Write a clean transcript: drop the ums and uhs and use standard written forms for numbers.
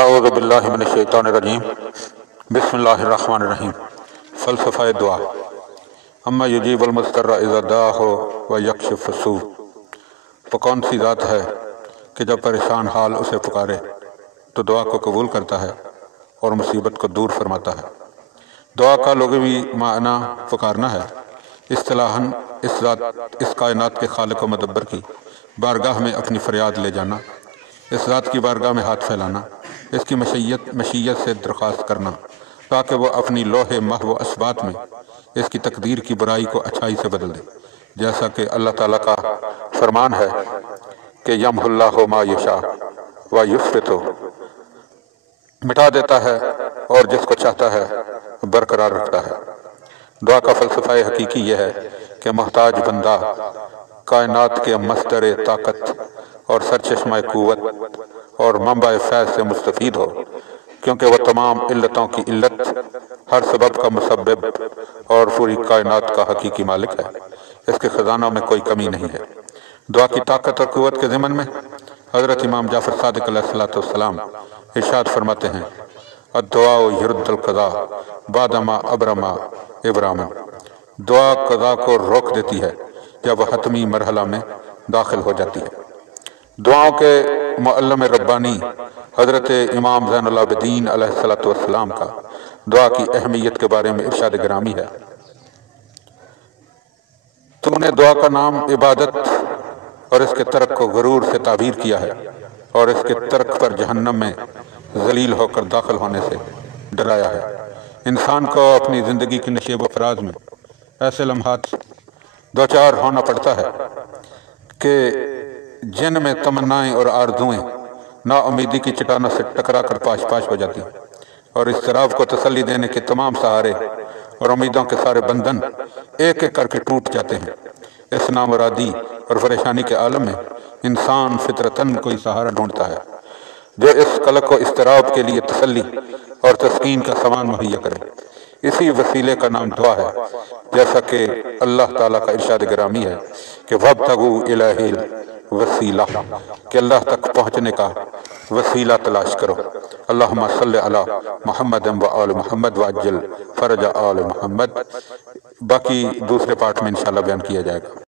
اعوذ باللہ من الشیطان الرجیم بسم اللہ الرحمن الرحیم۔ فلسفہ دعا۔ اما یجیب المضطر اذا دعاہ ویکشف السوء۔ تو کون سی ذات ہے کہ جب پریشان حال اسے پکارے تو دعا کو قبول کرتا ہے اور مصیبت کو دور فرماتا ہے۔ دعا کا لغوی معنی پکارنا ہے، اصطلاحاً اس کائنات کے خالق و مدبر کی بارگاہ میں اپنی فریاد لے جانا، اس ذات کی بارگاہ میں ہاتھ پھیلانا، اس کی مشیت سے درخواست کرنا تاکہ وہ اپنی لوح محو اثبات میں اس کی تقدیر کی برائی کو اچھائی سے بدل دے، جیسا کہ اللہ تعالیٰ کا فرمان ہے کہ یمحو اللہ ما یشاء ویثبت، مٹا دیتا ہے اور جس کو چاہتا ہے برقرار رکھتا ہے۔ دعا کا فلسفہ حقیقی یہ ہے کہ محتاج بندہ کائنات کے مصدر طاقت اور سرچشمہ قوت اور منبع فیض سے مستفید ہو، کیونکہ وہ تمام علتوں کی علت، ہر سبب کا مسبب اور پوری کائنات کا حقیقی مالک ہے۔ اس کے خزانوں میں کوئی کمی نہیں ہے۔ دعا کی طاقت اور قوت کے ضمن میں حضرت امام جعفر صادق علیہ السلام ارشاد فرماتے ہیں، الدعاء یرد القضاء بعدما ابرم ابراما۔ دعا قضا کو روک دیتی ہے جب وہ حتمی مرحلہ میں داخل ہو جاتی ہے۔ دعاؤں کے معلم ربانی حضرت امام زین العابدین علیہ السلام کا دعا کی اہمیت کے بارے میں ارشاد گرامی ہے، تو نے دعا کا نام عبادت اور اس کے ترک کو غرور سے تعبیر کیا ہے، اور اس کے ترک پر جہنم میں ذلیل ہو کر داخل ہونے سے ڈرایا ہے۔ انسان کو اپنی زندگی کی نشیب و فراز میں ایسے لمحات دوچار ہونا پڑتا ہے کہ جن میں تمنائیں اور آرزوئیں نا امیدی کی چٹانوں سے ٹکرا کر پاش پاش ہو جاتی ہیں، اور اضطراب کو تسلی دینے کے تمام سہارے اور امیدوں کے سارے بندھن ایک ایک کر کے ٹوٹ جاتے ہیں۔ اس نامرادی اور پریشانی کے عالم میں انسان فطرتاً کوئی سہارا ڈھونڈتا ہے جو اس قلق و اضطراب کے لیے تسلی اور تسکین کا سامان مہیا کرے۔ اسی وسیلے کا نام دعا ہے، جیسا کہ اللہ تعالیٰ کا ارشاد گرامی ہے کہ وَابْتَغُوا إِلَيْهِ الْوَسِيلَةَ، کہ اللہ تک پہنچنے کا وسیلہ تلاش کرو۔ اللہم صلی علی محمد و آل محمد وعجل فرج آل محمد۔ باقی دوسرے پارٹ میں انشاءاللہ بیان کیا جائے گا۔